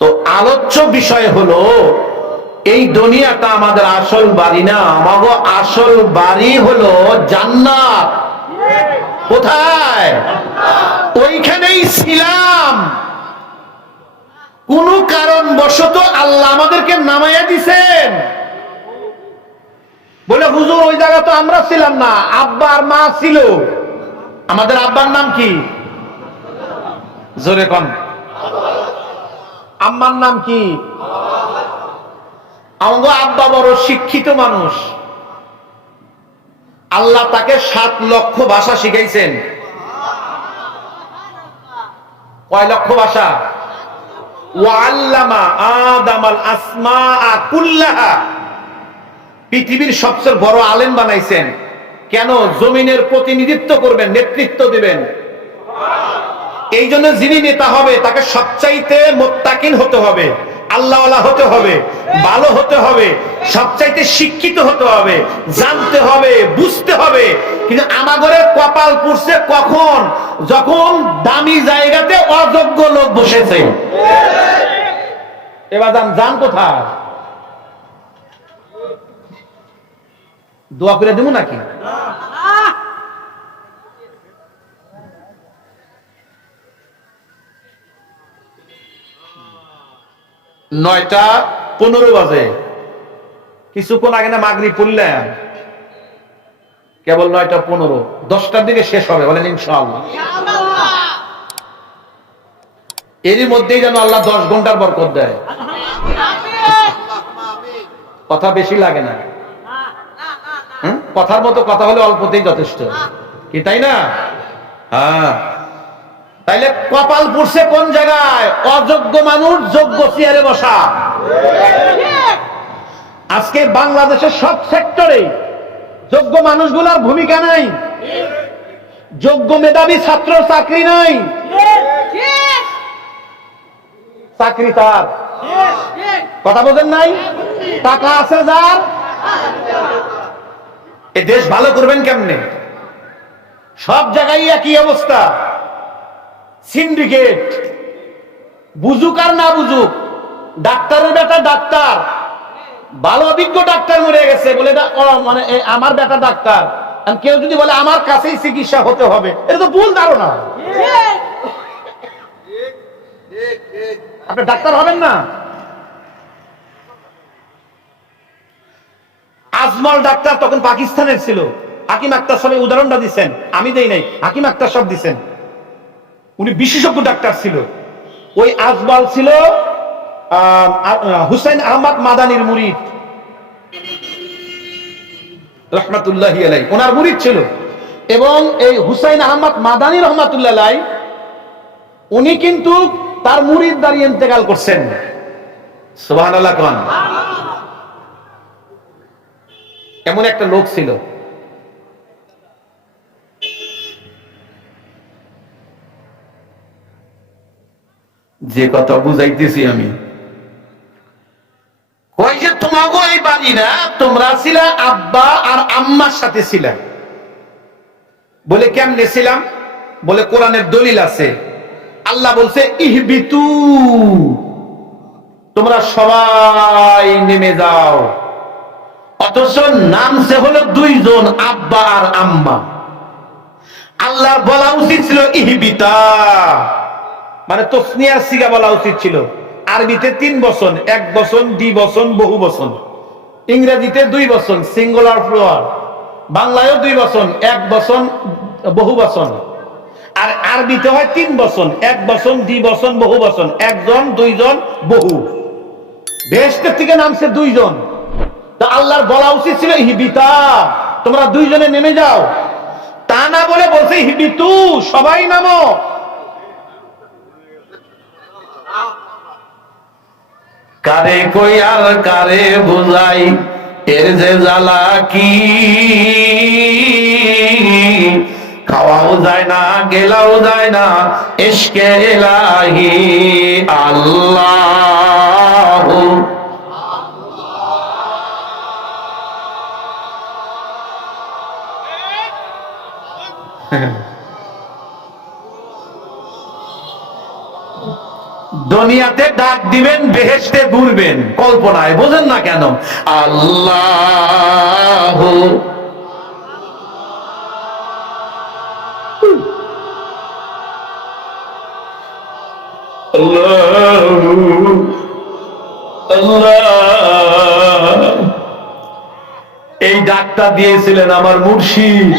তো আলোচ্য বিষয় হলো এই দুনিয়াটা আমাদের আসল বাড়ি না, আমাগো আসল বাড়ি হলো জান্নাত। কোথায়? ওইখানেই ছিলাম। কোন কারণবশত আল্লাহ আমাদেরকে নামাইয়া দিছেন। বলে হুজুর ওই জায়গা তো আমরা ছিলাম না, আব্বা আর মা ছিল। আমাদের আব্বার নাম কি? জোরে কন। আম্মার নাম কি? আমাগো আব্বা বড় শিক্ষিত মানুষ। আল্লাহ তাকে 7 লক্ষ ভাষা শিখাইছেন। কয় লক্ষ ভাষা? ওয়াল্লামা আদামাল আসমাআ কুল্লাহা। পৃথিবীর সবচেয়ে বড় আলেম বানাইছেন। কেন? জমিনের প্রতিনিধিত্ব করবেন, নেতৃত্ব দিবেন। এই জন্য যিনি নেতা হবে তাকে সবচাইতে মুত্তাকিন হতে হবে, আল্লাহওয়ালা হতে হবে, ভালো হতে হবে, সবচাইতে শিক্ষিত হতে হবে, জানতে হবে, বুঝতে হবে। কিন্তু আমাদের কপাল পুড়ছে কখন? যখন দামি জায়গাতে অযোগ্য লোক বসেছে। এবার যান কোথায়? দোয়া করে দেবো নাকি? নয়টা 15 বাজে। কিছুক্ষণ আগে না মাগরিব পড়লাম, কেবল 9টা 15। 10টার দিকে শেষ হবে, বলেন ইনশাআল্লাহ। এরই মধ্যেই যেন আল্লাহ 10 ঘন্টার বরকত দেয়। কথা বেশি লাগে না, কথার মতো কথা হলে অল্পতেই যথেষ্ট, কি তাই না? হ্যাঁ। তাইলে কপাল পড়ছে কোন জায়গায়? অযোগ্য মানুষ যোগ্য চেয়ারে বসা। আজকে বাংলাদেশের সব সেক্টরে যোগ্য মানুষগুলোর ভূমিকা নাই। যোগ্য মেধাবী ছাত্র চাকরি নাই। চাকরি তার, কথা বোঝেন নাই? টাকা আছে যার। এ দেশ ভালো করবেন কেমনে? সব জায়গায় একই অবস্থা। সিন্ডিকেট, বুঝুক আর না বুঝুক, ডাক্তারের বেটা ডাক্তার, ভালো অভিজ্ঞ ডাক্তার মরে গেছে বলে মানে আমার বেটা ডাক্তার। কেউ যদি বলে আমার কাছেই চিকিৎসা হতে হবে, এটা তো ভুল ধারণা। আপনি ডাক্তার হবেন না। আজমল ডাক্তার তখন পাকিস্তানের ছিল। হাকিম আক্তার সাহেব উদাহরণটা দিচ্ছেন, আমি দেই নাই, হাকিম আক্তার সাহেব দিচ্ছেন। উনি বিশেষজ্ঞ ডাক্তার ছিল। ওই আজমল ছিল হুসাইন আহমদ মাদানির মুরিদ, রহমাতুল্লাহি আলাইহি, ওনার মুরিদ ছিল। এবং এই হুসাইন আহমদ মাদানি রহমাতুল্লাহ আলাইহি উনি কিন্তু তার মুরিদ দাঁড়িয়ে ইন্তেকাল করছেন। সুবহানাল্লাহ কোন। এমন একটা লোক ছিল। যে কথা বুঝাইতেছি আমি, কই যে তোমাগো এই বাড়ি না, তোমরা ছিলা আব্বা আর আম্মার সাথে ছিলা। বলে কেমনে ছিলাম? বলে কোরআনের দলিল আছে। আল্লাহ বলছে ইহবিতু, তোমরা সবাই নেমে যাও। অথচ নামছে হলো 2 জন, আব্বা আর আম্মা। আল্লাহর বলা উচিত ছিল ইহবিতা, মানে তসনিয়ার সিগা বলা উচিত ছিল। আরবিতে 3 বচন, 1 বচন, 2 বচন, বহু বচন। ইংরেজিতে 2 বচন, সিঙ্গুলার প্লুরাল। বাংলায়ও 2 বচন, 1 বচন, বহু বচন। আর আরবিতে হয় 3 বচন, 1 বচন, 2 বচন, বহু বচন। 1 জন, 2 জন, বহু। বেহেশতের থেকে নামছে 2 জন। তা আল্লাহর বলা উচিত ছিল ইহবিতা, তোমরা 2 জনে নেমে যাও। তা না বলে বলছে ইহবিতু, সবাই নামো। কারে কই আর কারে বুঝাই, এর যে জ্বালা কি, খাওয়াও যায় না, গেলাও যায় না, ইশকে ইলাহি আল্লাহ। দুনিয়াতে দুনিয়াতে ডাক দিবেন, বেহেশতে ঘুরবেন কল্পনায়, বোঝেন না কেন? আল্লাহ আল্লাহ, এই ডাকটা দিয়েছিলেন আমার মুর্শিদ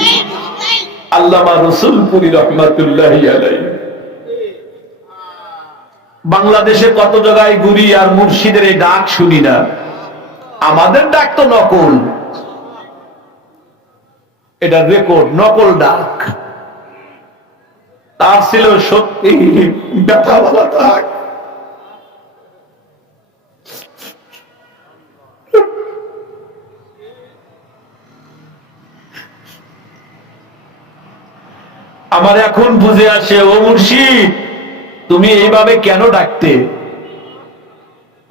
আল্লামা রসুলপুরী রহমাতুল্লাহি আলাইহি। বাংলাদেশে কত জায়গায় ঘুরি আর মুর্শিদের এই ডাক শুনি না। আমাদের ডাক তো নকল, এটা রেকর্ড, নকল ডাক। তার ছিল সত্যি ব্যথাওয়ালা ডাক। আমার এখন বুঝে আসে, ও মুর্শিদ তুমি এইভাবে কেন ডাকতে।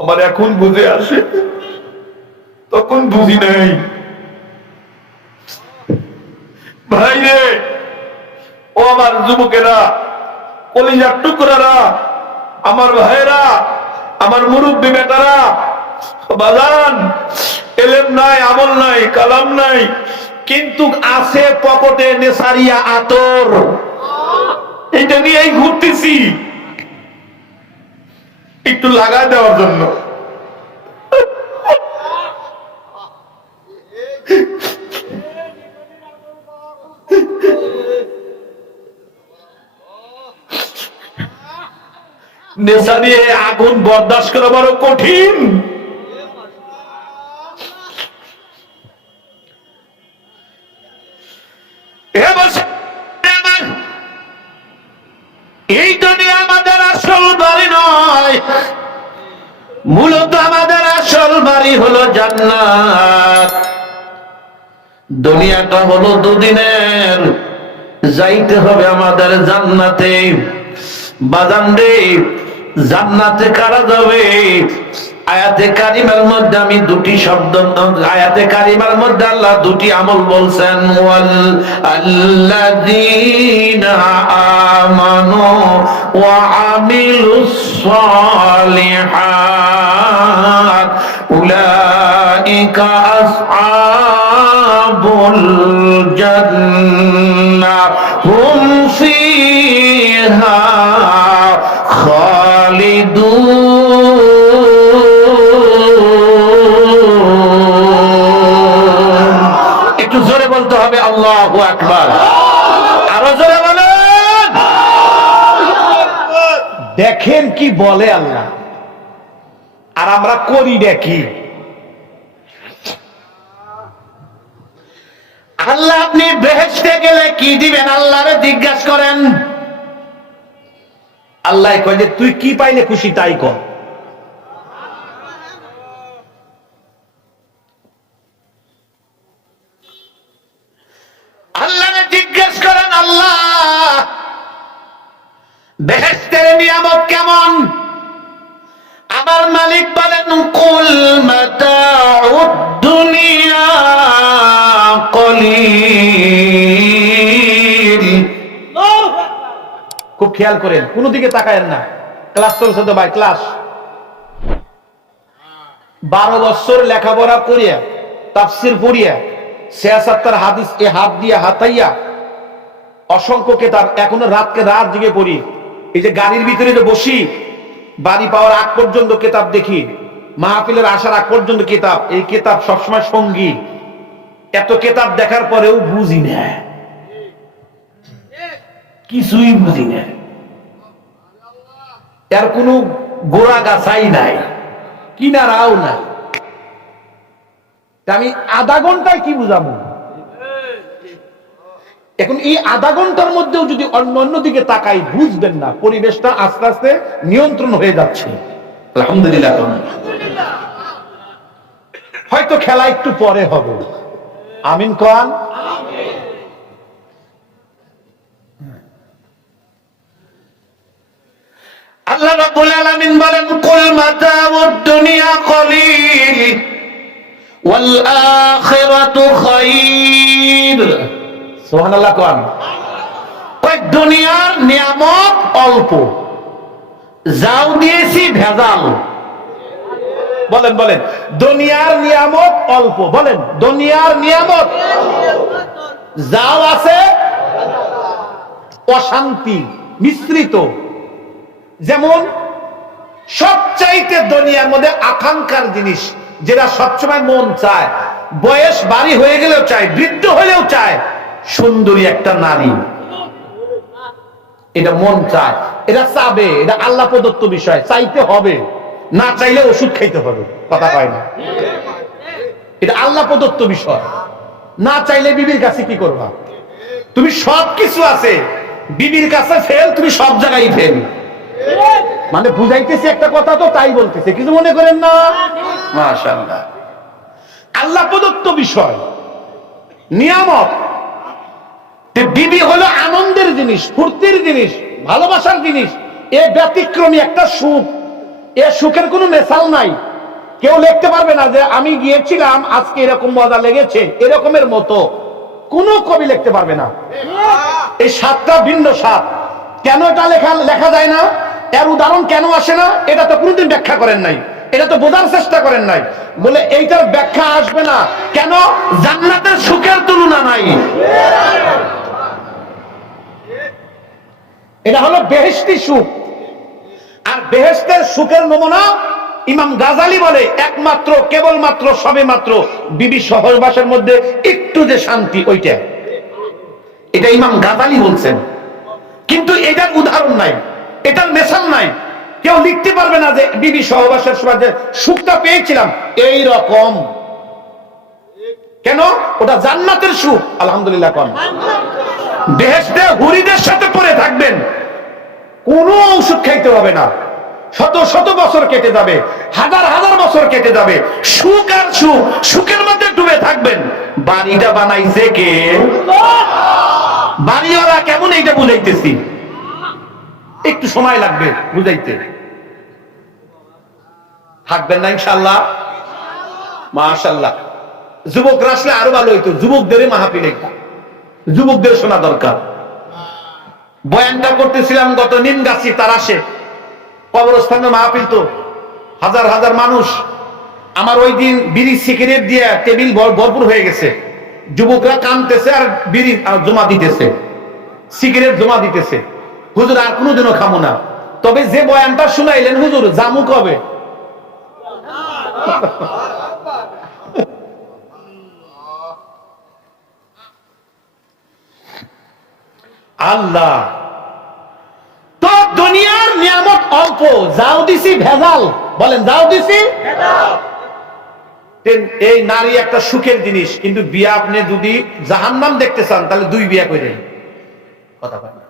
আমার এখন বুঝে আসে, তখন বুঝি নাই। ভাই রে, ও আমার যুবকেরা, কলিজার টুকরারা, আমার ভাইরা, আমার মুরব্বী বেটারা, বাজান, এলেম নাই, আমল নাই, কালাম নাই, কিন্তু আছে পকেটে নেসারিয়া আতর, এটা নিয়েই ঘুরতেছি একটু লাগায় দেওয়ার জন্য। নেশা নিয়ে আগুন বরদাস্ত করা বড় কঠিন। এই দুনিয়া আমাদের আসল বাড়ি নয়, মূলত আমাদের আসল বাড়ি হলো জান্নাত। দুনিয়াটা হলো দুদিনের, যাইতে হবে আমাদের জান্নাতে। বাজান রে, জান্নাতে কারা যাবে? আয়াতে কারিমার মধ্যে আমি দুটি শব্দ, আয়াতে কারিমার মধ্যে আল্লাহ দুটি আমল বলছেন, ওয়াল আল্লাযীনা আমানু ওয়া আমিলুস সালিহাত উলাইকা আসহাবুল জান্নাহ হুম ফিহা খালিদুন। একটু জোরে বলতে হবে আল্লাহু আকবার, আরো জোরে বলেন। দেখেন কি বলে আল্লাহ, আর আমরা করি দেখি। আল্লাহ আপনি বেহেশতে গেলে কি দিবেন আল্লাহরে জিজ্ঞাসা করেন। আল্লাহ কয় যে তুই কি পাইলে খুশি তাই কর। আল্লাহরে জিজ্ঞেস করেন, আল্লাহ বেহেশতের নিয়ামত কেমন? আমার মালিক বলেন, কুল মাতাউদ দুনিয়া কলিল। খুব খেয়াল করেন, কোন দিকে তাকায়েন না। ক্লাস চলছে তো ভাই, ক্লাস 12 বছর লেখাপড়া করিয়া, তাফসির পড়িয়া, ৭৬ হাদিস এ হাত দিয়া হাতাইয়া, অসংখ্য কিতাব, এখনো রাতকে রাত জেগে পড়ি। এই যে গাড়ির ভিতরে যে বসি, বাড়ি পাওয়ার আগ পর্যন্ত কিতাব দেখি, মাহফিলের আসার আগ পর্যন্ত কিতাব, এই কিতাব সবসময় সঙ্গী। এত কিতাব দেখার পরেও বুঝি না, কিছুই বুঝি না। এর কোনো গোড়া গাছাই নাই, কিনারাও নাই। আমি আধা ঘন্টায় কি বুঝাবো? এখন এই আধা ঘন্টার মধ্যেও যদি অন্য দিকে তাকাই, বুঝবেন না। পরিবেশটা আস্তে আস্তে নিয়ন্ত্রণ হয়ে যাচ্ছে, আলহামদুলিল্লাহ। হয়তো খেলা একটু পরে হবে, আমিন কোন। আল্লাহ রাব্বুল আলামিন বলেন, কুল মাতাউদ দুনিয়া কলিল ওয়াল আখিরাতু খায়র। সুবহানাল্লাহ কোন। ওই দুনিয়ার নিয়ামত অল্প, যাও দিয়েছি ভেজাল। বলেন বলেন, দুনিয়ার নিয়ামত অল্প, বলেন দুনিয়ার নিয়ামত, যাও আছে অশান্তি মিশ্রিত। যেমন সবচাইতে দুনিয়ার মধ্যে আকাঙ্ক্ষার জিনিস যেটা সবসময় মন চায়, বয়স বাড়ি হয়ে গেলেও চায়, বৃদ্ধ হলেও চায়, সুন্দরী একটা নারী। এটা মন চায়, এটা চাবে, এটা আল্লাহ প্রদত্ত বিষয়, চাইতে হবে, না চাইলে ওষুধ খাইতে হবে। কথা কয় না, এটা আল্লাহ প্রদত্ত বিষয়। না চাইলে বিবির কাছে কি করবা? তুমি সব কিছু আছে, বিবির কাছে ফেল, তুমি সব জায়গায় ফেল। মানে বুঝাইতেছি একটা কথা, তো তাই বলতেছে, কিছু মনে করেন না। মাশাআল্লাহ, আল্লাহ প্রদত্ত বিষয়, নিয়ামত। বিবি হলো আনন্দের জিনিস, ফুর্তির জিনিস, ভালোবাসার জিনিস। এ ব্যতিক্রমী একটা সুখ, এ সুখের কোনো মেসাল নাই। কেউ লিখতে পারবে না যে আমি গিয়েছিলাম আজকে এরকম মজা লেগেছে, এরকমের মতো কোন কবি লিখতে পারবে না। এই সাতটা ভিন্ন স্বাদ, কেন এটা লেখা যায় না, এর উদাহরণ কেন আসে না, এটা তো কোনোদিন ব্যাখ্যা করেন নাই, এটা তো বোঝার চেষ্টা করেন নাই। বলে এইটার ব্যাখ্যা আসবে না কেন? জান্নাতের সুখের তুলনা নাই। এটা হলো বেহেশতি সুখ। আর বেহেশতের সুখের নমুনা ইমাম গাজালি বলে একমাত্র, কেবলমাত্র, সবে মাত্র বিবি সহবাসের মধ্যে একটু যে শান্তি, ওইটা। এটা ইমাম গাজালি বলছেন, কিন্তু এটার উদাহরণ নাই, এটার মেশাল নাই। কেউ লিখতে পারবে না যে বিবি সহবাসের সময় যে সুখটা পেয়েছিলাম এই রকম। কেন? ওটা জান্নাতের সুখ। আলহামদুলিল্লাহ কোন বেহেশতে হুরিদের সাথে পড়ে থাকবেন, কোনো ওষুধ খাইতে হবে না, শত শত বছর কেটে যাবে, হাজার হাজার বছর কেটে যাবে, সুখ আর সুখ, সুখের মধ্যে ডুবে থাকবেন। বাড়িটা বানাইছে কে? বাড়িওয়ালা কেমন, এইটা বুঝাইতেছি, একটু সময় লাগবে বুঝাইতে। থাকবেন না ইনশাআল্লাহ? মাশাআল্লাহ। যুবকরা আসলে আরো ভালো হইতো, যুবকদের মাহফিল, একটা যুবকদের শোনা দরকার। বয়ানটা করতেছিলাম গত নিমগাছি তারাশে, কবরস্থানে মাহফিল, তো হাজার হাজার মানুষ। আমার ওই দিন বিড়ি সিগারেট দিয়ে টেবিল ভরপুর হয়ে গেছে, যুবকরা কানতেছে আর বিড়ি জমা দিতেছে, সিগারেট জমা দিতেছে। হুজুর আর কোনোদিনও খামো না, তবে যে বয়ানটা শুনাইলেন হুজুর, জামু কবে? আল্লাহ তো দুনিয়ার নিয়ামত অল্প, যাও দিছি ভেজাল। বলেন যাও দিছি ভেজাল। এই নারী একটা সুখের জিনিস, কিন্তু বিয়া আপনি যদি জাহান্নাম দেখতে চান তাহলে দুই বিয়া করেন। কথা বলেন,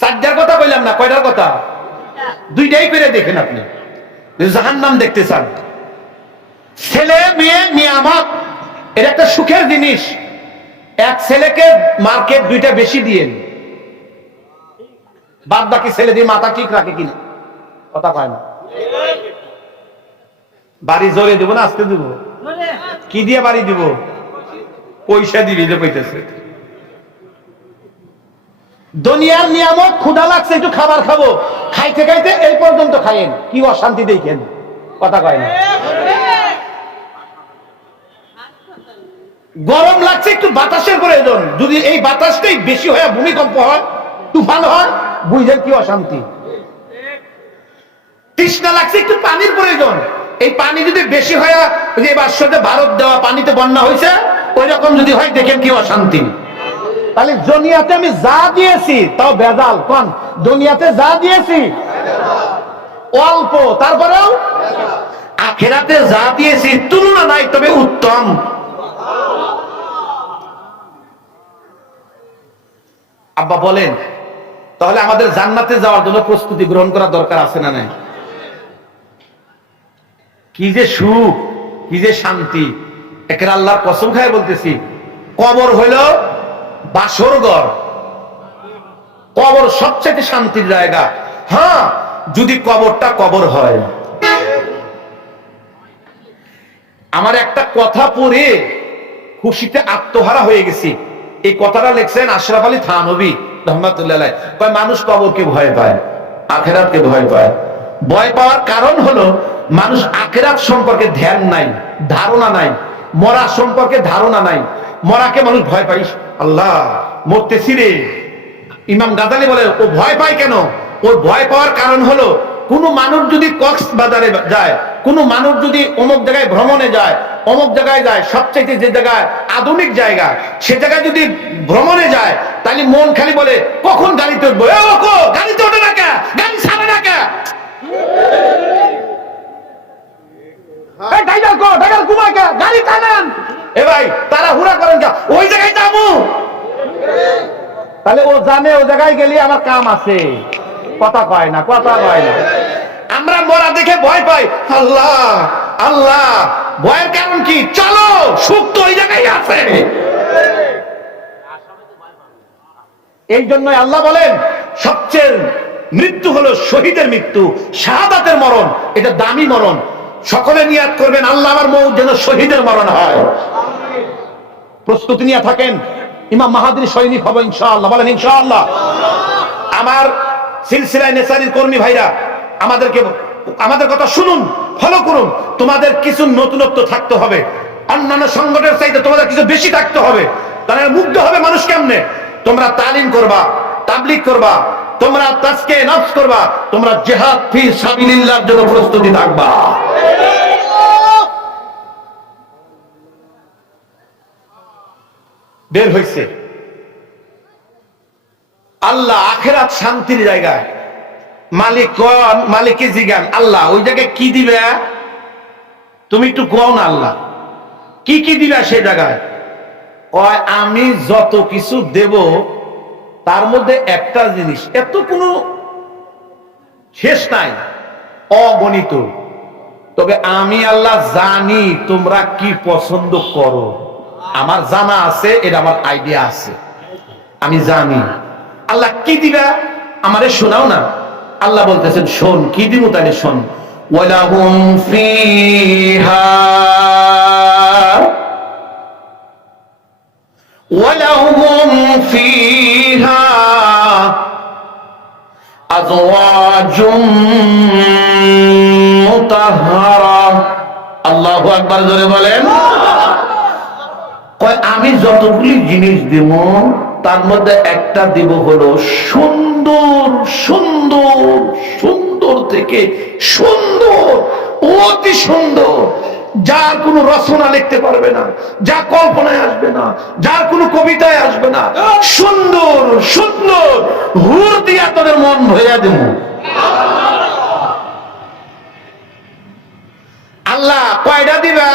চারটার কথা বললাম না, কয়টার কথা? দুইটাই করে দেখেন আপনি, জাহান্নাম দেখতে চান। ছেলে মেয়ে নিয়ামত, এটা একটা সুখের জিনিস। এক ছেলেকে মার্কেট দুইটা বেশি দিয়েন, বাদ বাকি ছেলে দিয়ে মাথা ঠিক রাখে কিনা? কথা কয় না। বাড়ি জোরে দিব না আজকে দিব? কি দিয়ে বাড়ি দিব? পয়সা দিবি যে কইতেছে। দুনিয়ার নিয়ামত, ক্ষুধা লাগছে একটু খাবার খাবো, খাইতে খাইতে এই পর্যন্ত খাইয়েন, কি অশান্তি দেখেন? কথা কয় না। গরম লাগছে একটু বাতাসের প্রয়োজন, যদি এই বাতাসটাই বেশি হয়, ভূমিকম্প হয়, তুফান হয়, বুঝলেন কি অশান্তি? তৃষ্ণা লাগছে একটু পানির প্রয়োজন, এই পানি যদি বেশি হয়, যে বার্ষতে ভারত দেওয়া পানিতে বন্যা হয়েছে, ওই রকম যদি হয়, দেখেন কি অশান্তি। তাহলে দুনিয়াতে আমি যা দিয়েছি তাও ভেজাল। কোন দুনিয়াতে যা দিয়েছি অল্প, তারপরেও আখিরাতে যা দিয়েছি তুলনা নাই, তবে উত্তম। আব্বা বলেন, তাহলে আমাদের জান্নাতে যাওয়ার জন্য প্রস্তুতি গ্রহণ করা দরকার আছে না নাই? কি যে সুখ, কি যে শান্তি, একের আল্লাহর কসম খায় বলতেছি, কবর হইল বাসর ঘর, কবর সবচেয়ে শান্তির জায়গা। হ্যাঁ, যদি কবরটা কবর হয়। আমার একটা কথা পড়ে খুশিতে আত্মহারা হয়ে গেছি। এই কথাটা লিখছেন আশরাফ আলী থানভী, রহমাতুল্লাহ আলাইহি কয় মানুষ কবরকে ভয় পায়, আখিরাতকে ভয় পায়। ভয় পাওয়ার কারণ হলো মানুষ আখিরাত সম্পর্কে ধ্যান নাই, ধারণা নাই, মরা সম্পর্কে ধারণা নাই। মরাকে মানুষ ভয় পায়, আল্লাহ মরতেছি রে। ইমাম গাজালি বলে ও ভয় পায় কেন? ওর ভয় পাওয়ার কারণ হলো কোন মানুষ যদি কক্সবাজারে যায়, কোন মানুষ যদি অমুক জায়গায় ভ্রমণে যায়, অমুক জায়গায় যায়, সবচেয়ে যে জায়গায় আধুনিক জায়গা, সে জায়গায় যদি ভ্রমণে যায়, তাহলে মন খালি বলে কখন গাড়িতে উঠবো, গাড়িতে ওঠে না কে, গাড়ি ছাড়ে না কে, গাড়ি টানান এ ভাই, তারা হুড়া করেন কে, ওই জায়গায় যাবো। তাহলে ও জানে ও জায়গায় গেলে আমার কাম আছে, কথা কয় না, কথা কয় না। আমরা মরা দেখে ভয় পাই, আল্লাহ আল্লাহ। ভয়ের কারণ কি? চলো, সুখ তো ওই জায়গায় আছে। এই জন্যই আল্লাহ বলেন সবচেয়ে মৃত্যু হলো শহীদের মৃত্যু, শাহাদাতের মরণ, এটা দামি মরণ। সকলে নিয়াত করবেন আল্লাহ আমার মৌত যেন শহীদের মরণ হয়। প্রস্তুতি নিয়ে থাকেন, ইমাম মাহাদির সৈনিক হবো ইনশাআল্লাহ, বলেন ইনশাআল্লাহ। আমার সিলসিলায় নেসারির কর্মী ভাইরা, আমাদের কথা শুনুন, ফলো করুন। তোমাদের কিছু নতুনত্ব থাকতে হবে, অন্যান্য সংগঠনের চাইতে তোমাদের কিছু বেশি থাকতে হবে। তাহলে মুগ্ধ হবে মানুষ কেমনে? তোমরা তালিম করবা, তাবলীগ করবা, তোমরা তাজকিয়ে নফস করবা, তোমরা জিহাদ ফি সাবিলিল্লাহর জন্য প্রস্তুতি থাকবা। বের হইছে আল্লাহ আখিরাত শান্তির জায়গায়। মালিকে জিগান আল্লাহ ওই জায়গায় কি দিবে, তুমি একটু কও না আল্লাহ কি কি দিবে সেই জায়গায়। আমি যত কিছু দেব তার মধ্যে একটা জিনিস, এত কোনো শেষ নাই, অগণিত। তবে আমি আল্লাহ জানি তোমরা কি পছন্দ করো, আমার জানা আছে, এটা আমার আইডিয়া আছে, আমি জানি। আল্লাহ কি দিবা আমারে শোনাও না। আল্লাহ বলতেছেন শোন কি দিব, তাহলে শোন। ওয়ালাহুম ফিহা আজওয়াজুম মুতাহহারা। আল্লাহু আকবার, জোরে বলেন। কয় আমি যতগুলি জিনিস দেব তার মধ্যে একটা দিব হলো সুন্দর সুন্দর, সুন্দর থেকে সুন্দর, অতি সুন্দর, যার কোনো রচনা লিখতে পারবে না, যা কল্পনায় আসবে না, যার কোনো কবিতায় আসবে না, সুন্দর সুন্দর হুর দিয়া তোদের মন ভরিয়া দেব। আল্লাহ কয়টা দিবা?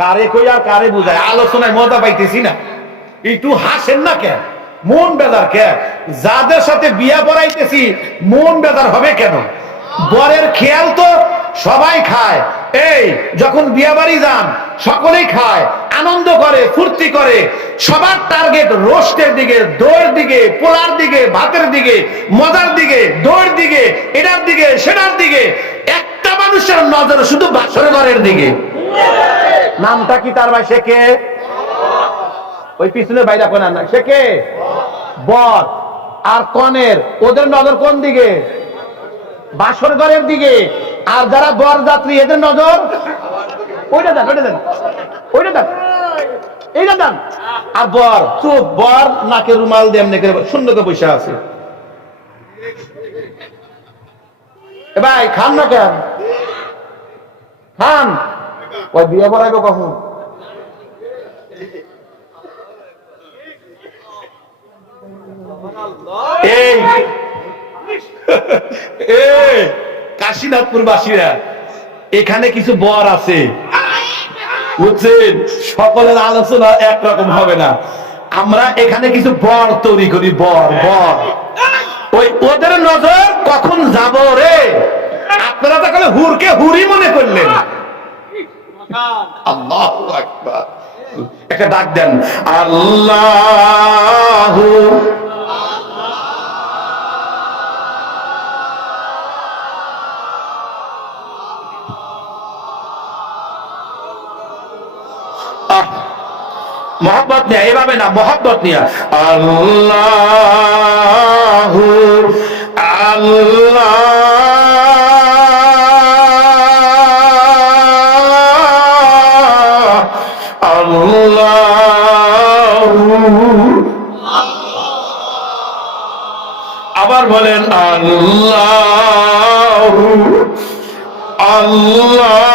কারে কইয়া কারে বুঝায়, আলোচনায় মজা পাইতেছি না, একটু হাসেন না কেন, মন বেজার কেন? যাদের সাথে বিয়া পড়াইতেছি মন বেজার হবে কেন? বরের খেয়াল তো সবাই খায়। এই যখন বিয়া বাড়ি যান সকলেই খায়, আনন্দ করে, ফুর্তি করে, সবার টার্গেট রোস্টের দিকে, দইয়ের দিকে, পোলার দিকে, ভাতের দিকে, মজার দিকে, দইয়ের দিকে, এটার দিকে, সেটার দিকে। একটা মানুষের নজর শুধু বাসর ঘরের দিকে। নামটা কি তার ভাই? সে কে? ওই পিছনে বাইরা কোন না, সে কে? বর। আর কনের ওদের নজর কোন দিকে? বাসর ঘরের দিকে। আর যারা বর যাত্রী এদের নজর ওইটা দেন, ওইটা দেন, ওইটা দেন, এইটা দেন। আর বর চুপ, বর নাকে রুমাল দিয়ে এমনি করে সুন্দর করে বসে আছে। এ ভাই খান না কেন? খান। ওই বিয়ে পড়াইব কখন? এই কাশীনাথপুর বাসীরা, এখানে কিছু বর আছে বুঝছেন, সকলের আলোচনা একরকম হবে না। আমরা এখানে কিছু বর তৈরি করি, বর বর। ওই ওদের নজর কখন যাব রে? আপনারা তো তাহলে হুরকে হুরি মনে করলেন। আল্লাহু আকবার, একটা ডাক দেন আল্লাহু। মহাব্বত মহব্বত নিয়ে, এভাবে না, মহব্বত নিয়ে আল্লাহু আল্লাহ আবার বলেন আল্লাহ আল্লাহ।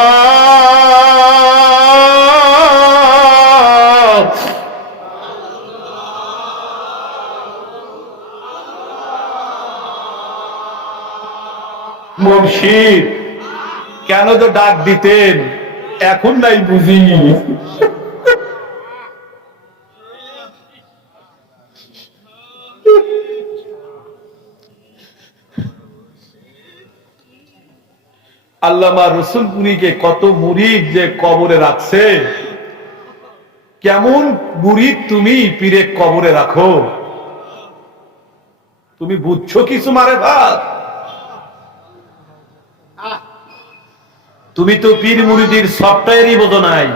মুর্শিদ কেন তো ডাক দিতেন, এখন নাই বুঝি। আল্লামা রসুলপুরীকে কত মুরিদ যে কবরে রাখছে, কেমন মুরিদ তুমি পীরে কবরে রাখো, তুমি বুঝছো কিছু মারে ভাত? তুমি তো পীর মুরিদির সফটওয়্যারই বোঝো নাই।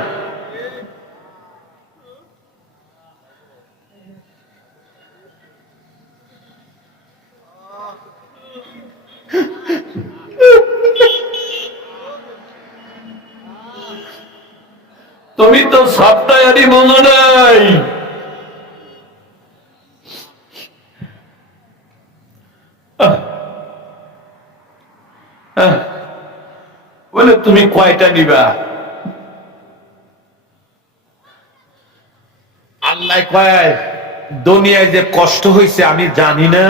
তুমি তো সফটওয়্যারই বোঝো নাই। বলে তুমি কয়টা নিবা? আল্লাহ কয় দুনিয়ায় যে কষ্ট হয়েছে আমি জানি না,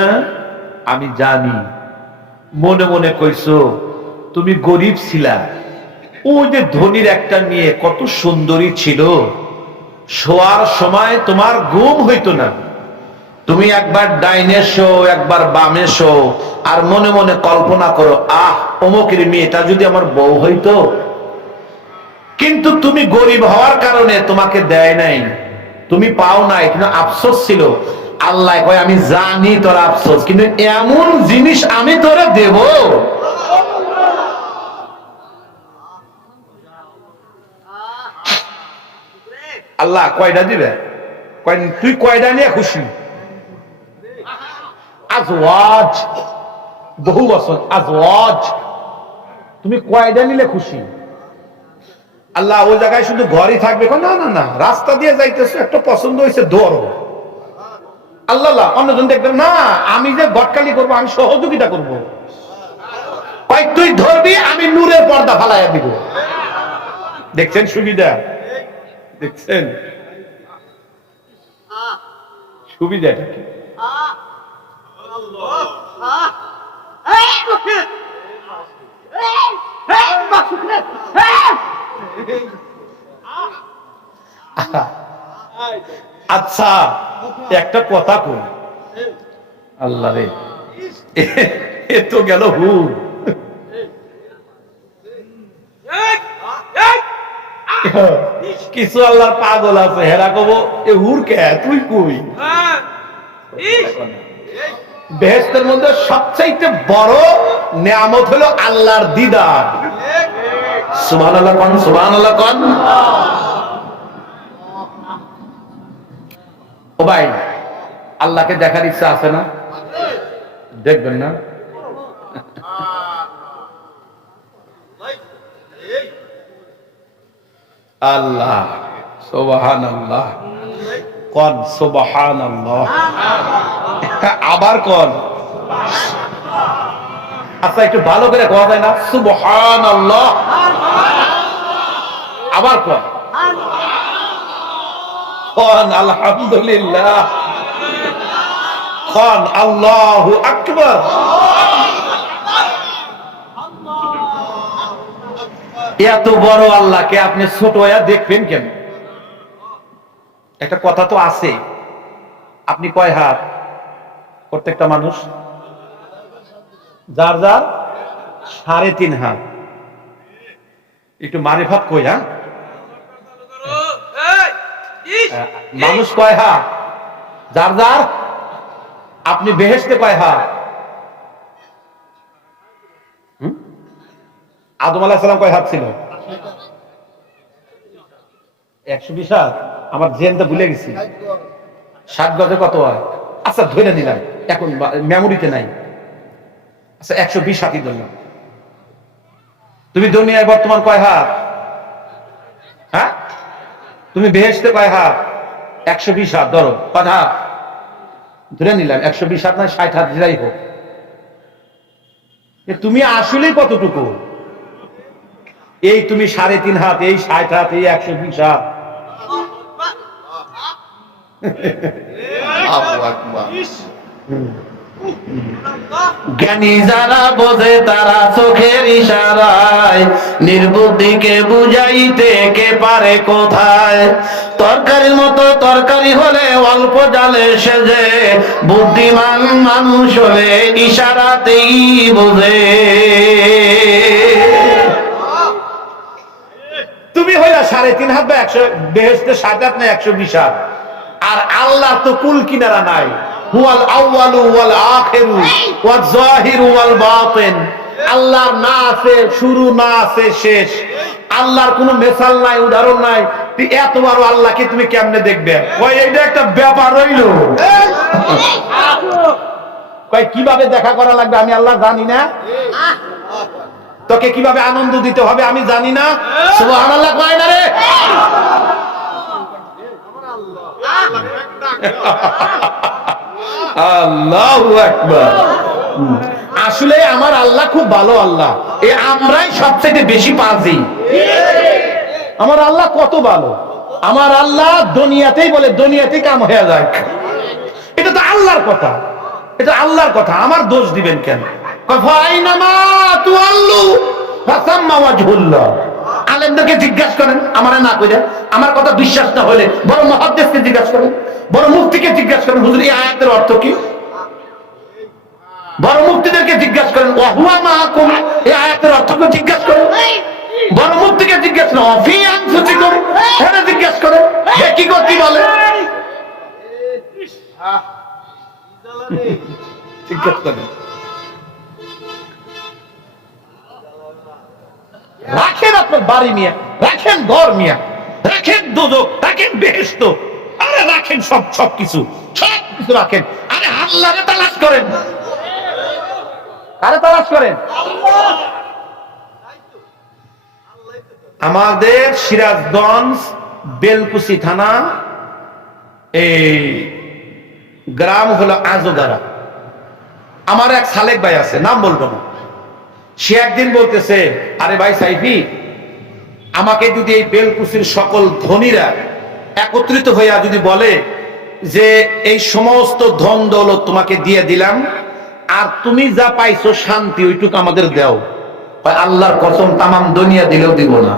আমি জানি। মনে মনে কইছো তুমি গরিব ছিলা, ওই যে ধনির একটা মেয়ে কত সুন্দরী ছিল, শোয়ার সময় তোমার ঘুম হইতো না, তুমি একবার ডাইনে শো একবার বামে শো, আর মনে মনে কল্পনা করো আহ অমুকের মেয়েটা যদি আমার বউ হইতো। কিন্তু তুমি গরিব হওয়ার কারণে তোমাকে দেয় নাই, তুমি পাও নাই, কিন্তু আফসোস ছিল। আল্লাহ কয় আমি জানি তোর আফসোস, কিন্তু এমন জিনিস আমি তোরে দেব। আল্লাহ কয়টা দিবে? তুই কয়টা নিয়ে খুশি? আজওয়াজ, বহু বছর আজওয়াজ, তুমি কয়টা নিলে খুশি? আল্লাহ ওই জায়গায় শুধু ঘরই থাকবে? না না না, রাস্তা দিয়ে যাইতেছো, একটা পছন্দ হয়েছে ধরো। আল্লাহ অন্যজন দেখবেন না, আমি যে গটকালি করবো, আমি সহযোগিতা করবো। তুই ধরবি, আমি নূরের পর্দা ফালাইয়া দিব। দেখছেন সুবিধা? দেখছেন সুবিধাটা কি? আচ্ছা একটা কথা কই, আল্লাহ রে এ তো গেল হুর। কিছু আল্লাহর পাগল আছে, হেরা কব এ হুর কে, তুই কই? বেহেশতের মধ্যে সবচাইতে বড় নিয়ামত হলো আল্লাহর দিদার। সুবহানাল্লাহ কোন, সুবহানাল্লাহ কোন। ও ভাই, আল্লাহকে দেখার ইচ্ছা আছে না? দেখবেন না? আল্লাহ সুবহানাল্লাহ কোন, সুবহানাল্লাহ। আবার কোন। আচ্ছা একটু ভালো করে কোয়া যায় না? সুবহানাল্লাহ। আবার কোন। কোন আলহামদুলিল্লাহ। কোন আল্লাহু আকবার। এত বড় আল্লাহকে আপনি ছোট হয়ে দেখবেন কেন? একটা কথা তো আছে, আপনি কয় হাত? প্রত্যেকটা মানুষ যার যার 3.5 হাত। একটু মারিফাত কই। হ্যাঁ, মানুষ কয় হাত? যার যার। আপনি বেহেশতে কয় হাত? আদম আলাইহিস সালাম কয় হাত ছিল? 120 হাত। আমার জেনটা ভুলে গেছি। 60 গজে কত হয়? আচ্ছা ধরে নিলাম, এখন মেমোরিতে নাই। আচ্ছা 120 হাতই ধরলাম। তুমি দুনিয়ায় বর্তমান কয় হাত? হ্যাঁ, তুমি বেহেশতে কয় হাত? 120 হাত ধরো। কয় হাত ধরে নিলাম? 120 হাত নয় 60 হাত, যাই হোক। তুমি আসলেই কতটুকু? এই তুমি 3.5 হাত, এই 60 হাত, এই 120 হাত। জ্ঞানী যারা বোঝে তারা চোখের ইশারায় নির্বুদ্ধিকে বুঝাইতে কে পারে কোথায়। তরকারির মতো তরকারি হলে অল্প জালে সেজে, বুদ্ধিমান মানুষ হলে ইশারাতেই বোঝে। তুমি হইলা 3.5 হাত বা 100, বেহেশতে 60 হাত না 120 হাত। আর আল্লাহ তো কুল কিনারা নাই। হুয়াল আউয়ালু ওয়াল আখিরু ওয়াজ যাহিরু ওয়াল বাতিন। আল্লাহর না আছে শুরু, না আছে শেষ। আল্লাহর কোনো মেসাল নাই, উদাহরণ নাই। এত বড় আল্লাহকে তুমি কেমনে দেখবে? ওই এইটা একটা ব্যাপার রইল। কই কিভাবে দেখা করা লাগবে আমি আল্লাহ জানি না? তোকে কিভাবে আনন্দ দিতে হবে আমি জানি না? সুবহানাল্লাহ কয় না রে? আল্লাহু আকবার। আসলে আমার আল্লাহ খুব ভালো আল্লাহ। এই আমরাই সবচেয়ে বেশি পাজি। আমার আল্লাহ কত ভালো। আমার আল্লাহ দুনিয়াতেই বলে দুনিয়াতেই কাম হয়ে যায়। এটা তো আল্লাহর কথা, এটা আল্লাহর কথা। আমার দোষ দিবেন কেন? আলেমদেরকে জিজ্ঞাসা করেন, আমারে না কইরা। আমার কথা বিশ্বাস না হলে বড় মুহাদ্দিসকে জিজ্ঞাসা করেন, বড় মুফতিকে জিজ্ঞাসা করেন, হুজুর এই আয়াতের অর্থ কি? বড় মুফতিদেরকে জিজ্ঞাসা করেন, ওয়া হুয়া মাআকুম, এই আয়াতের অর্থ কি জিজ্ঞাসা করেন। বড় মুফতিকে জিজ্ঞাসা করেন, ফি আনফুসিকুম, এটা জিজ্ঞাসা করেন, হে কি গতি বলে। জিজ্ঞাসা করেন। রাখেন আপনার বাড়ি মিয়া, রাখেন ঘর মিয়া, রাখেন দোজখ, রাখেন বেহেশত, আরে রাখেন সবকিছু রাখেন। আরে আল্লাহরে তালাশ করেন, আরে তালাশ করেন। আমাদের সিরাজগঞ্জ বেলকুচি থানা, এই গ্রাম হলো আজোগারা। আমার এক সালেক ভাই আছে, নাম বলবো না। সে একদিন বলতেছে, আরে ভাই সাইফি, আমাকে যদি এই বেলকুচির সকল ধনীরা একত্রিত হইয়া যদি বলে যে এই সমস্ত ধন দৌলত তোমাকে দিয়ে দিলাম, আর তুমি যা পাইছো শান্তি ওইটুকু আমাদের দাও, আল্লাহর কসম তামাম দুনিয়া দিলেও দিব না।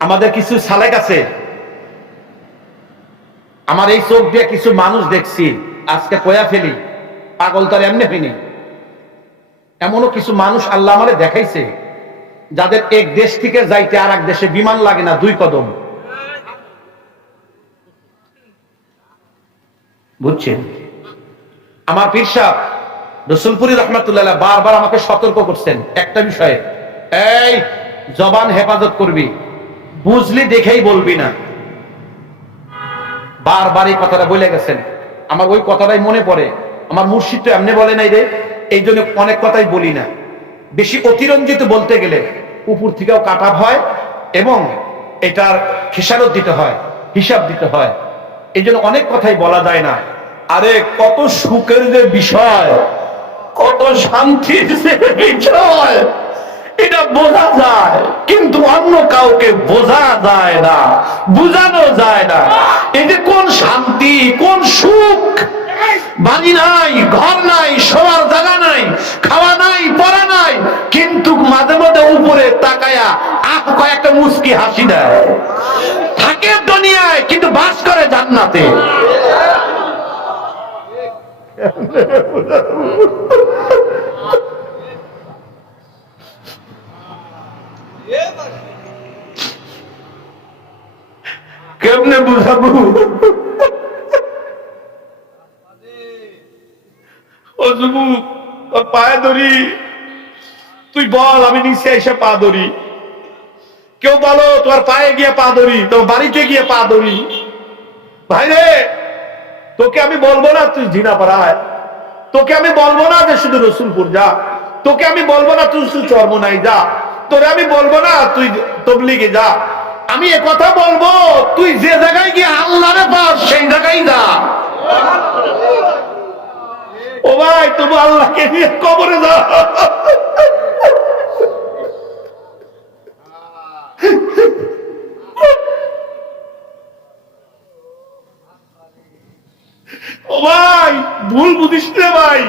আমাদের কিছু সালেক আছে, আমার এই চোখ দিয়ে কিছু মানুষ দেখছি, আজকে কয়া ফেলি, পাগল তার এমনি হয়নি। এমনও কিছু মানুষ আল্লাহ আমারে দেখাইছে যাদের এক দেশ থেকে যাইতে আর এক দেশে বিমান লাগে না 2 কদম। বুঝছেন? আমার পীর সাহেব রসুলপুরি রহমাতুল্লাহ বারবার আমাকে সতর্ক করছেন একটা বিষয়ে, এই জবান হেফাজত করবি, বুঝলি দেখেই বলবি না। বারবার এই কথাটা বলে গেছেন। আমার ওই কথাটাই মনে পড়ে। আমার মুর্শিদ তো এমনি বলে নাই রে, এই জন্য অনেক কথাই বলি না। বেশি অতিরঞ্জিত বলতে গেলে উপর থেকেও কাটা হয় এবং এটার খেসারত দিতে হয়, হিসাব দিতে হয়। এই জন্য অনেক কথাই বলা যায় না। আরে কত সুখের যে বিষয়, কত শান্তির যে বিষয়, এটা বোঝা যায় কিন্তু অন্য কাউকে বোঝা যায় না, বোঝানো যায় না। এই যে কোন শান্তি, কোন সুখ। বাড়ি নাই, ঘর নাই, শোয়ার জায়গা নাই, খাওয়া নাই, পড়া নাই, কিন্তু মাঝে মাঝে উপরে তাকায়া কয়েকটা মুস্কি হাসি দেয়। থাকে দুনিয়ায় কিন্তু বাস করে জান্নাতে। কেমনে বুঝাবো? ও যুবক, পায়ে ধরি, তুই বল, আমি নিচে এসে পা ধরি। কেউ বলো তোমার পায়ে গিয়ে পা ধরি, তোমার বাড়িতে গিয়ে পা ধরি। ভাই রে, তোকে আমি বলবো না তুই জিনাপাড়ায়, তোকে আমি বলবো না যে শুধু রসুলপুর যা, তোকে আমি বলবো না তুই শুধু চরমোনাই যা, তোরে আমি বলবো না তুই তবলিগে যা। আমি এ কথা বলবো তুই যে জায়গায় গিয়ে আল্লাহরে পাস সেই জায়গায় যা। ও ভাই, তুমি আল্লাহকে নিয়ে কবরে যা। ও ভাই, ভুল বুঝিস না ভাই।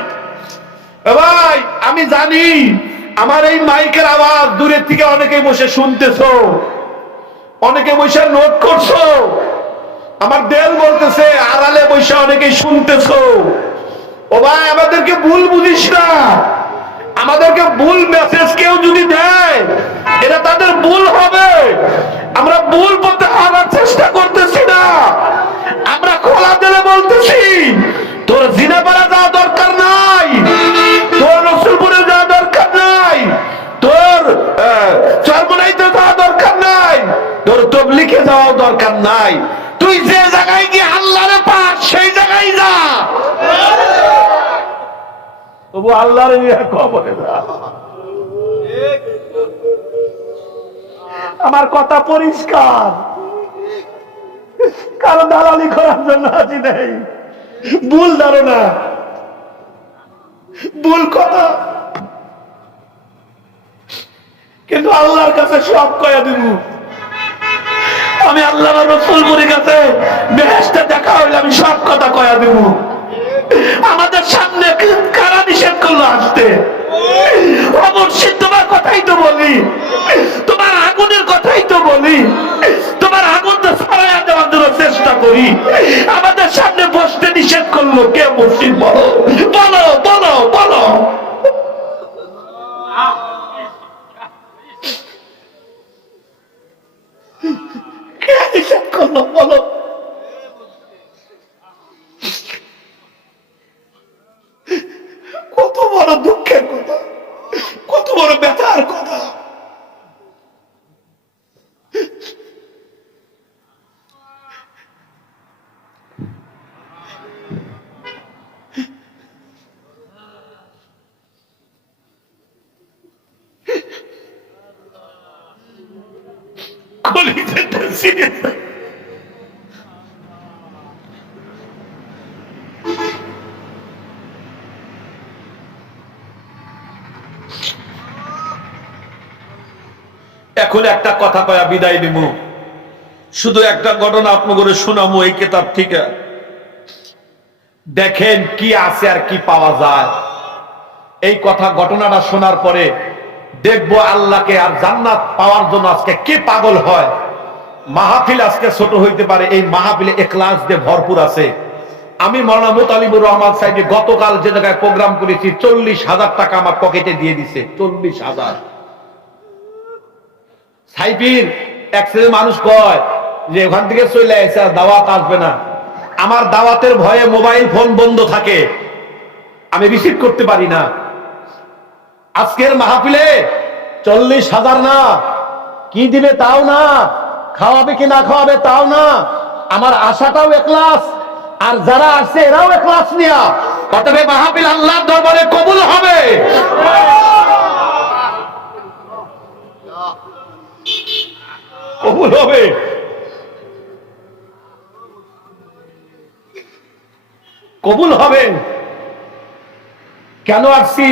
ভাই, আমি জানি আমার এই মাইকের আওয়াজ দূরের থেকে অনেকে বসে শুনতেছো, অনেকে বসে নোট করছো, আমার দেল বলতেছে আড়ালে বসে অনেকে শুনতেছো। ও ভাই, আমাদেরকে ভুল বুঝিস না। আমাদেরকে ভুল মেসেজ কেউ যদি দেয় এটা তাদের ভুল হবে। আমরা ভুল পথে আনার চেষ্টা করতেছি না। আমরা খোলা দিলে বলতেছি তোর জিনাপাড়া যাওয়া দরকার নাই, তোর রসুলপুরে যাওয়া দরকার নাই, তোর চরমোনাইতে যাওয়া দরকার নাই, তোর তবলিগে যাওয়া দরকার নাই। তুই যে জায়গায় গিয়ে আল্লাহরে পাস সেই জায়গায় যা। তবু আল্লাহরে নিয়ে কবরে যা। আমার কথা পরিষ্কার, কারো দালালি করার জন্য আছি নেই। ভুল ধারণা, ভুল কথা, কিন্তু আল্লাহর কাছে সব কয়া দিব। আমি আল্লাহ রসুলের কাছে বেহেশতে দেখা হইলে আমি সব কথা কয়া দিব। আমাদের সামনে কারা নিষেধ করলো আসতে? অবশ্যই তোমার কথাই তো বলি, তোমার আগুনের কথাই তো বলি, তোমার আগুনটা ছড়াইয়া দেওয়ার জন্য চেষ্টা করি। আমাদের সামনে বসতে নিষেধ করলো কে? মুর্শিদ বলো, বলো, বলো, বলো। কে নিষেধ করলো বলো? কত বড় দুঃখের কথা, কত বড় ব্যথার কথা। কলিজাটা ছিঁড়ে যায়। এখন একটা কথা কয়া বিদায় নিব। শুধু একটা ঘটনা আপনাদের শোনাবো এই কিতাব থেকে। দেখেন কি আছে আর কি পাওয়া যায়। এই কথা ঘটনাটা শোনার পরে দেখবো আল্লাহকে আর জান্নাত পাওয়ার জন্য আজকে কে পাগল হয়। মাহফিল আজকে ছোট হইতে পারে, এই মাহফিলে ইখলাস দিয়ে ভরপুর আছে। আমি মাওলানা মুতালিবুর রহমান সাহেব গতকাল যে জায়গায় প্রোগ্রাম করেছি 40,000 টাকা আমার পকেটে দিয়ে দিছে। 40,000। সাইফির এক শ্রেণীর মানুষ কয় যে ওখান থেকে চলে আসে, দাওয়াত আসবে না। আমার দাওয়াতের ভয়ে মোবাইল ফোন বন্ধ থাকে, আমি রিসিভ করতে পারি না। আজকের মাহফিলে 40,000 না, কি দিবে তাও না, খাওয়াবে কি না খাওয়াবে তাও না, আমার আশাটাও ইখলাস, আর যারা আসছে এরাও ইখলাস নিয়া। অতএব মাহফিল আল্লাহর দরবারে কবুল হবে। কবুল হবে। কবুল হবে। কেন আসছি?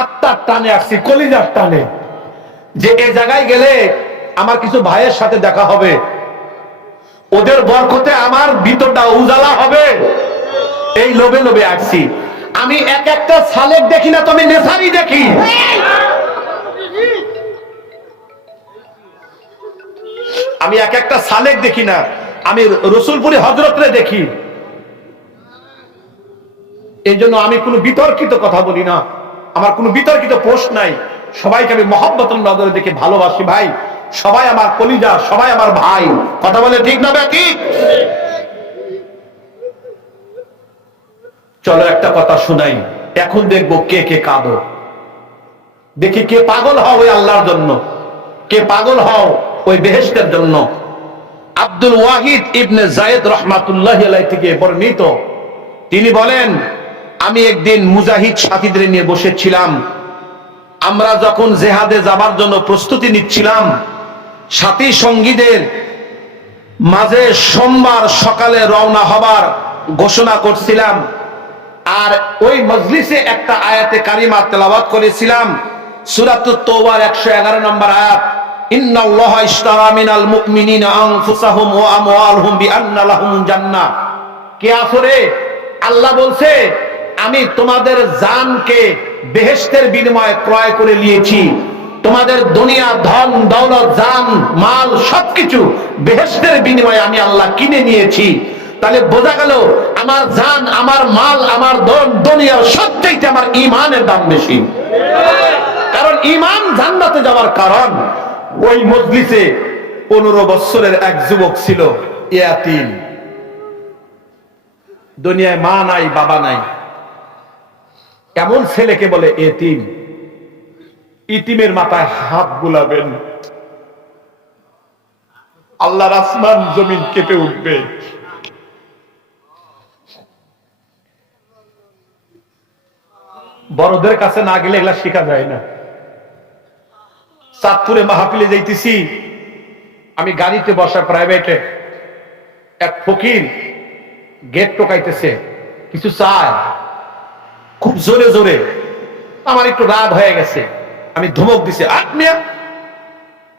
আত্মার টানে আসছি, কলিজার টানে, যে এই জায়গায় গেলে আমার কিছু ভাইয়ের সাথে দেখা হবে, ওদের বরকতে আমার ভিতরটা উজালা হবে, এই লোভে লোভে আসছি। আমি এক একটা সালেক দেখি না, তো আমি নেশারি দেখি। আমি এক একটা সালেক দেখি না, আমি রসুলপুরি হযরতরে দেখি। এই জন্য আমি কোনো বিতর্কিত কথা বলি না, আমার কোনো বিতর্কিত পোস্ট নাই। সবাইকে আমি মহব্বতের নজরে দেখে ভালোবাসি। ভাই সবাই আমার কলিজা, সবাই আমার ভাই। কথা বলে ঠিক না ঠিক? চলো একটা কথা শোনাই, এখন দেখবো কে কে কাঁদো, দেখি কে পাগল হবে আল্লাহর জন্য। কে পাগল হও ওই বেহেশতের জন্য। আব্দুল ওয়াহিদ ইবনে যায়েদ রহমাতুল্লাহি আলাইহি থেকে বর্ণিত, তিনি বলেন, আমি একদিন মুজাহিদ সাথীদের নিয়ে বসেছিলাম। আমরা যখন জেহাদে যাবার জন্য প্রস্তুতি নিচ্ছিলাম, সাথী সঙ্গীদের মাঝে সোমবার সকালে রওনা হবার ঘোষণা করছিলাম। আর ওই মজলিসে একটা আয়াতে কারিমা তেলাওয়াত করেছিলাম, সূরাতুত তাওবার 111 নম্বর আয়াত, ইন্নাল্লাহা ইশতারা মিনাল মুমিনিনা আনফুসাহুম ওয়া আমওয়ালহুম বিআন্না লাহুমুল জান্নাহ। কে আসরে আল্লাহ বলছে, আমি তোমাদের জানকে বেহেশতের বিনিময়ে ক্রয় করে নিয়েছি। তোমাদের দুনিয়া, ধন দৌলত, জান মাল সবকিছু বেহেশতের বিনিময়ে আমি আল্লাহ কিনে নিয়েছি। তাহলে বোঝা গেল আমার জান, আমার মাল, আমার ধন দুনিয়ার সবচেয়ে আমার ঈমানের দাম বেশি। কারণ ঈমান জান্নাতে যাওয়ার কারণ। ওই মজলিসে 15 বছরের এক যুবক ছিল, ইয়াতীম, দুনিয়ায় মা নাই বাবা নাই। এমন ছেলেকে বলে এতিম। ইতিমের মাথায় হাত বুলাবেন, আল্লাহর আসমান জমিন কেঁপে উঠবে। বড়দের কাছে না গেলে এগুলা শেখা যায় না। চাঁদপুরে মাহফিলে যাইতেছি, আমি গাড়িতে বসা প্রাইভেটে, এক ফকির গেট টোকাইতেছে, কিছু চায় খুব জোরে জোরে। আমার একটু রাগ হয়ে গেছে, আমি ধমক দিছি, আত্মিয়া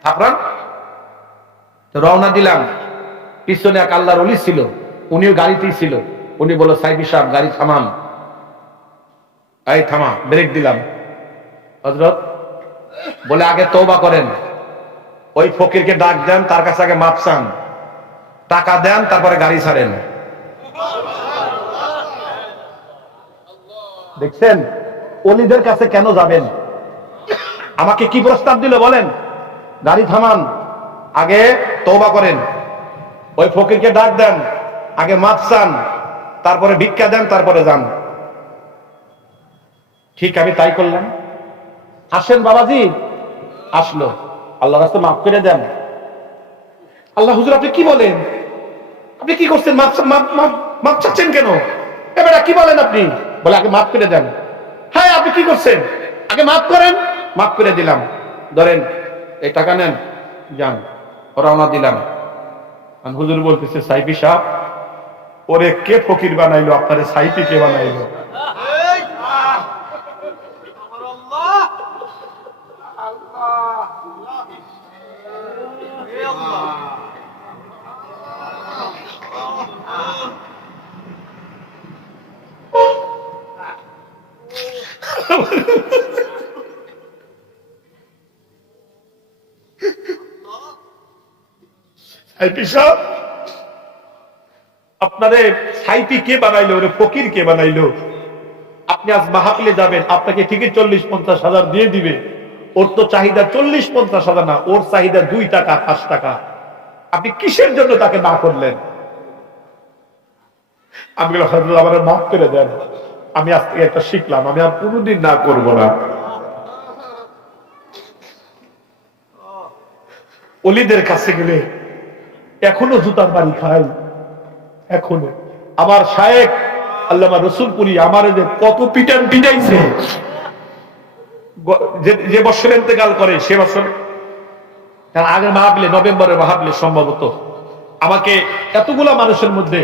থাপড়ান। রওনা দিলাম। পিছনে এক আল্লাহর ওলি ছিল, উনিও গাড়িতেই ছিল। উনি বলল, সাইবি সাহেব গাড়ি থামান। এই থামা, ব্রেক দিলাম। হযরত বলে, আগে তওবা করেন, ওই ফকিরকে ডাক দেন, তার কাছে আগে মাপ চান, টাকা দেন, তারপরে গাড়ি ছাড়েন। দেখছেন ওলিদের কাছে কেন যাবেন? আমাকে কি প্রস্তাব দিল বলেন? গাড়ি থামান, আগে তওবা করেন, ওই ফকিরকে ডাক দেন, আগে মাপ চান, তারপরে ভিক্ষা দেন, তারপরে যান। ঠিক আমি তাই করলাম। আসেন বাবাজি। আসলো, আল্লাহ রাস্তায় মাফ করে দেন। আল্লাহ, হুজুর আপনি কি বলেন? আপনি কি করছেন? মাপ চাচ্ছেন কেন? এবার কি বলেন আপনি? বলে, আগে মাফ করে দেন। হ্যাঁ, আপনি কি করছেন? আগে মাফ করেন। মাফ করে দিলাম, ধরেন এই টাকা নেন, যান। রওনা দিলাম। হুজুর বলতেছে, সাইফি সাহেব, ওরে কে ফকির বানাইলো? আপনারে সাইফি কে বানাইলো? আপনারে সাইফি কে বানাইলো? ওরে ফকির কে বানাইলো? আপনি আজ মাহফিলে যাবেন, আপনাকে ঠিকই 40-50 হাজার দিয়ে দিবে। ওর তো চাহিদা 40-50 হাজার না, ওর চাহিদা 2 টাকা 5 টাকা। আপনি কিসের জন্য তাকে না করলেন? আমি বললাম, আমার মাফ করে দেন, আমি আজ থেকে একটা শিখলাম, আমি আর কোনোদিন না করব না। ওলিদের কাছে গেলে এখনো জুতার বাড়ি খাই, এখনো। আমার শায়েখ আল্লামা রসুলপুরি আমার যে কত পিটান পিটাইছে, যে বছর ইন্তেকাল করে সে বছর, তার আগের মাহফিলে, নভেম্বরের মাহফিলে সম্ভবত, আমাকে এতগুলা মানুষের মধ্যে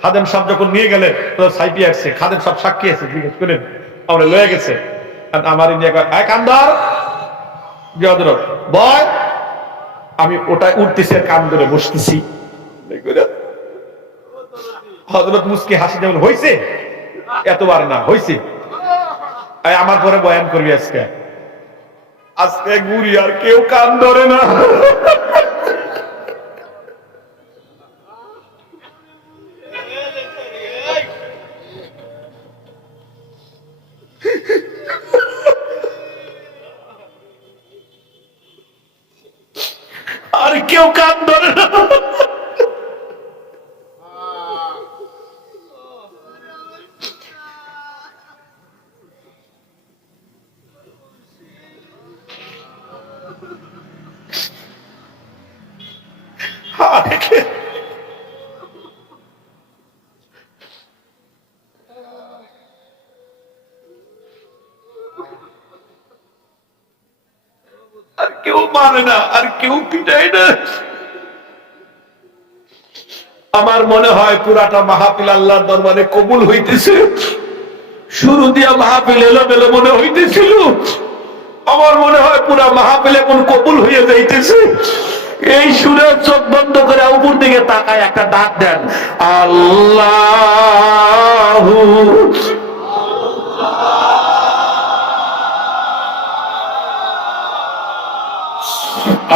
খাদেম সাহেব যখন নিয়ে গেলেন, সাইপি আসছে, খাদেম সাহেব সাক্ষী আছে, জিজ্ঞেস করেন, আমরা লয়ে গেছে। আমার কান্দার বয়, আমি ওটাই উঠতেছি, কান ধরে বসতেছি। হযরত মুস্কি হাসি, যেমন হয়েছে, এতবার না হয়েছে, আমার পরে বয়ান করবি আজকে। আজকে গুড়ি আর কেউ কান ধরে না। আর কেউ কান ধরে না। কেউ মানে না আর কেউ পিটায় না। আমার মনে হয় পুরাটা মাহফিল আল্লাহর দরবারে কবুল হইতেছে। শুরু দিয়া মাহফিল এলোমেলো মনে হইতেছিল, আমার মনে হয় পুরা মাহফিল এখন কবুল হয়ে যাইতেছে। এই সুরে চোখ বন্ধ করে উপর দিকে তাকায় একটা ডাক দেন, আল্লাহু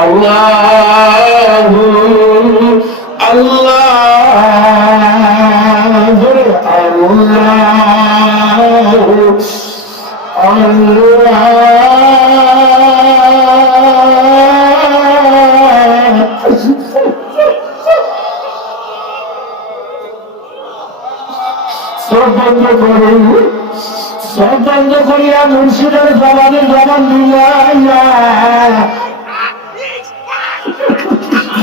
আল্লাহু আল্লাহু আল্লাহু সব বন্ধ করিয়া মুর্শিদের জবানের জবান দিয়া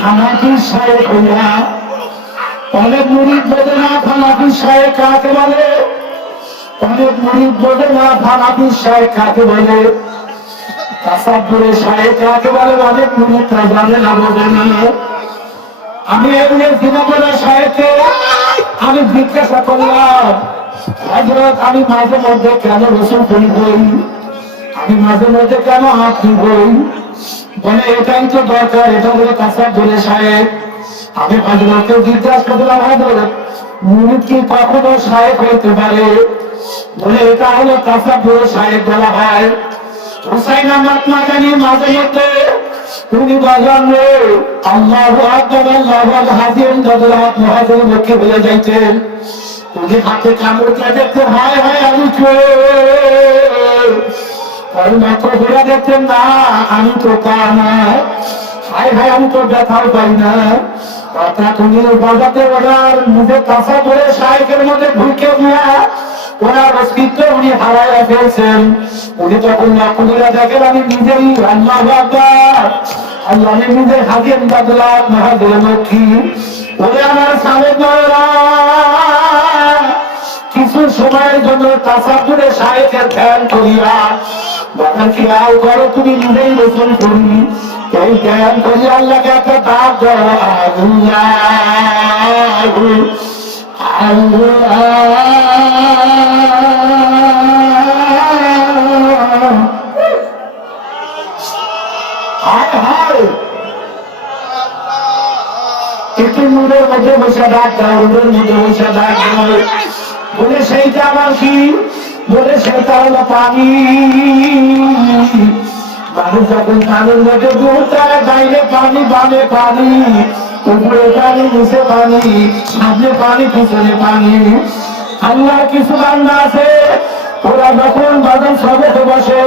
খানাকি সাহেব হইয়া অনেক মুরিদ বোঝে না খানাকি সাহেব কাকে বলে, অনেক মুরিদ বোঝে না খানাকি সাহেব কাকে বলে, তাসাব্বুরে সাহেব কাকে বলে, অনেক মুরিদরা জানে না, বোঝে না। আমি এমনি দিনাজপুরের সাহেবকে আমি জিজ্ঞাসা করলাম, হযরত আমি মাঝে মধ্যে কেন রসুল ফুল বই, আমি মাঝে মধ্যে কেন হাত বই, বলে এটাই তো দরকার, এটা হলো তাসাব্বুরে সাহেব। আমি হযরতকে জিজ্ঞাসা করলাম, হযরত মুরিদ কি কখনো সাহেব হইতে পারে? বলে এটা হলো তাসাব্বুরে সাহেব বলা হয়। হুসাইন আহমদ মাদানী মাঝে মধ্যে তুমি বাজান রে আল্লাহু আকবার আল্লাহু আকবার হাজির দাদুলাত মহাজন মুখে বলে যাইতেন, তুমি হাতে কামড় দিয়ে দেখতে হায় হায় আমি চোর, আমি মাত্র ঘুরে দেখতেন না আমি তো তা না, হায় হায় আমি তো ব্যথাও পাই না। অর্থাৎ উনি বাজাতে ওনার মুখে কাঁচা ধরে সাহেবের মধ্যে ঢুকে দিয়া ওনার অস্তিত্ব উনি হারাইয়া ফেলছেন। উনি তখন নকলরা দেখেন আমি নিজেই আল্লাহু আকবার আল্লাহ, আমি নিজে হাজির দাদুলাত মহাজন মুখী বলে আমার সাহেব নয়রা কিছু সময়ের জন্য তাসাব্বুরে সাহেবের ধ্যান করিয়া বাবা কি আও করো, তুমি নিজেই রসুল করি এই ধ্যান করি আল্লাহকে একটা ডাক দাও, আল্লাহু আল্লাহ। হায় হায় একটু নূরের মধ্যে বসে ডাক দাও, নূরের মধ্যে বসে ডাক দাও, বলে সেইটা আমার কি, বলে সেটা হলো পানি। মানুষ যখন পানির মধ্যে ঘুরতে বাইরে পানি বামে পানি উপরে পানি নিচে পানি সামনে পানি পিছনে পানি। আল্লাহ কিছু বান্দা আছে ওরা যখন বাজার সবেতে বসে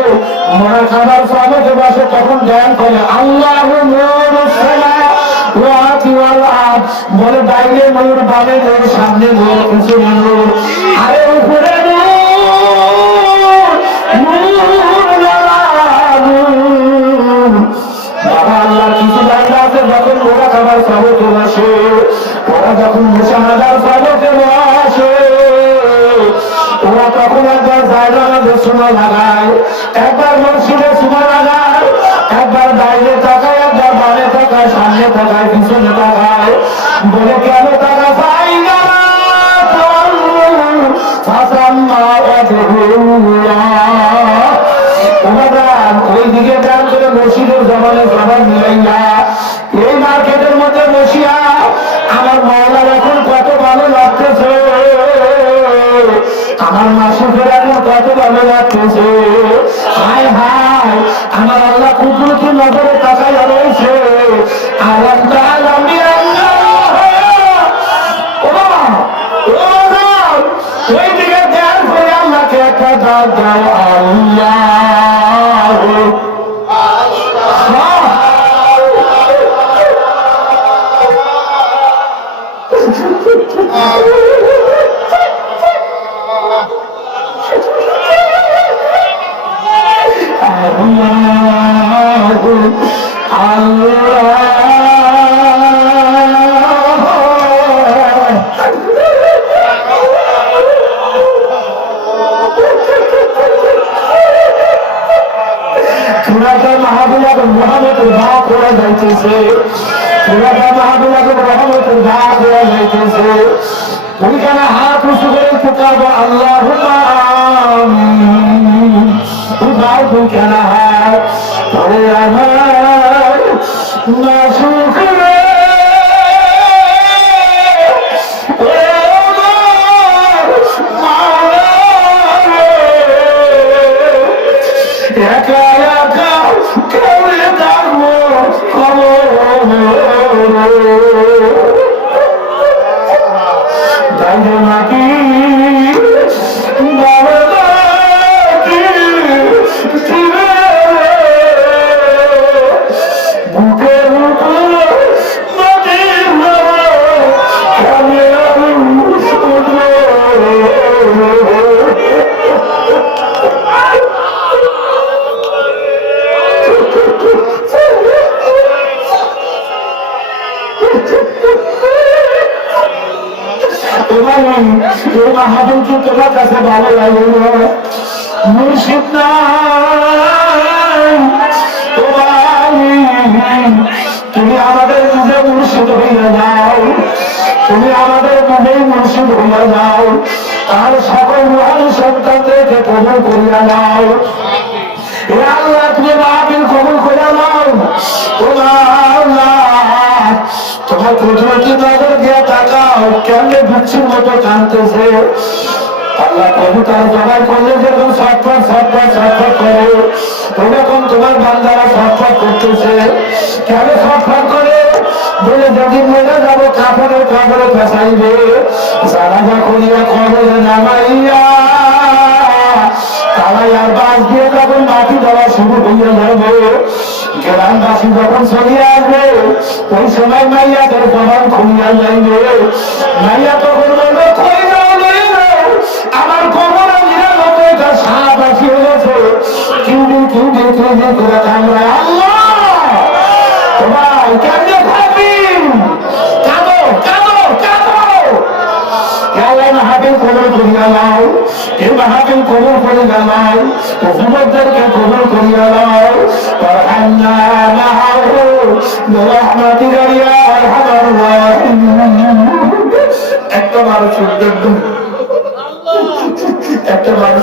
মরা খাবার সবেতে বসে তখন জ্ঞান করে আল্লাহু নূরুস সামাওয়াতি ওয়াল আরদ, বলে বাইরে নূর বামে নূর সামনে নূর পিছনে নূর, আরে উপরে বাবা আল্লাহ কিছু বান্দা আছে যখন ওরা খাবার সবেতে বসে ওরা যখন মুসাহাদার সবেতে বসে ওরা তখন একবার জায়গা মধ্যে শোনা লাগায়, একবার মসজিদে শোনা লাগায়, একবার বাইরে তাকায়, একবার বামে তাকায়, সামনে তাকায়, পিছনে তাকায়, বলে কেন টাকা পাই না ওই দিকে টান করে মসজিদের জমানে জমা মিলাইয়া এই মার্কেটের মধ্যে বসিয়া আমার মহলার এখন কত ভালো লাগতেছে, আমার মাসুফের এখন কত ভালো লাগতেছে, হায় হায় আমার আল্লাহ কুদরতি নজরে তাকাইয়া রয়েছে। আল্লাহ আমি ওই দিকে ধ্যান করে আল্লাহকে একটা ডাক দাও, আল্লাহু এলাকার মাহবুবাদের রহমতের ভাগ করা যাইতেছে, এলাকার মাহবুবাদের রহমতের ভাগ করা যাইতেছে। ওইখানে হাত উঁচু করে পুকারবো আল্লাহুম্মা আমিন। উঠাও দুইখানা হাত, পরে আমার মাসুক রে, একা একা কেমনে থাকবো খবর দাইজো নাকি বাবা নাকি বুকের উপর নদীর হাওয়া কেমনে শুনবো। মাহাবুবকে তোমার কাছে ভালো লাগে মুর্শিদ নাই, তুমি আমাদের নিজে মুর্শিদ হইয়া যাও, তুমি আমাদের নিজেই মুর্শিদ হইয়া যাও, তার সকল মহান সন্তানদেরকে কবুল করিয়া যাও। আল্লাহ তুমি মাহফিল কবুল করিয়া নাও। তোমার কুদরতি নজর দিয়ে তাকাও, কেমনে বিচ্ছুর মতো কাঁদতেছে। আল্লাহ কবুতর জবাই করলে যেরকম ছটফট ছটফট ছটফট করে, ওরকম তোমার বান্দারা ছটফট করতেছে। কেন ছটফট করে? বলে যদি মরে যাবো কাপড়ে কাপড়ে ফেসাইবে, যারা যখনইয়া খবরে নামাইয়া তারা আর বাস দিয়ে যখন মাটি দেওয়া শুরু হইয়া যাবে, গ্রামবাসী যখন চলিয়ে আসবে, ওই সময় মাইয়াদের জবান খুলিয়া যাইবে। মাইয়া তখন বলবে কই যাও আমার কবরে নিরাপত্তা সাপ আসিয়ে গেছে, কিউদিন কিউদিন কিউদিন করে কামড়ে। আল্লাহ ভাই কেমনে থাকবি? কাঁদো কাঁদো কাঁদো। মাহাবিল কবর করিয়া নাও, এ মাহাবিল কবর করিয়া নাও, যুবকদেরকে কবর করিয়া নাও। একটা মানুষ একটা মানুষ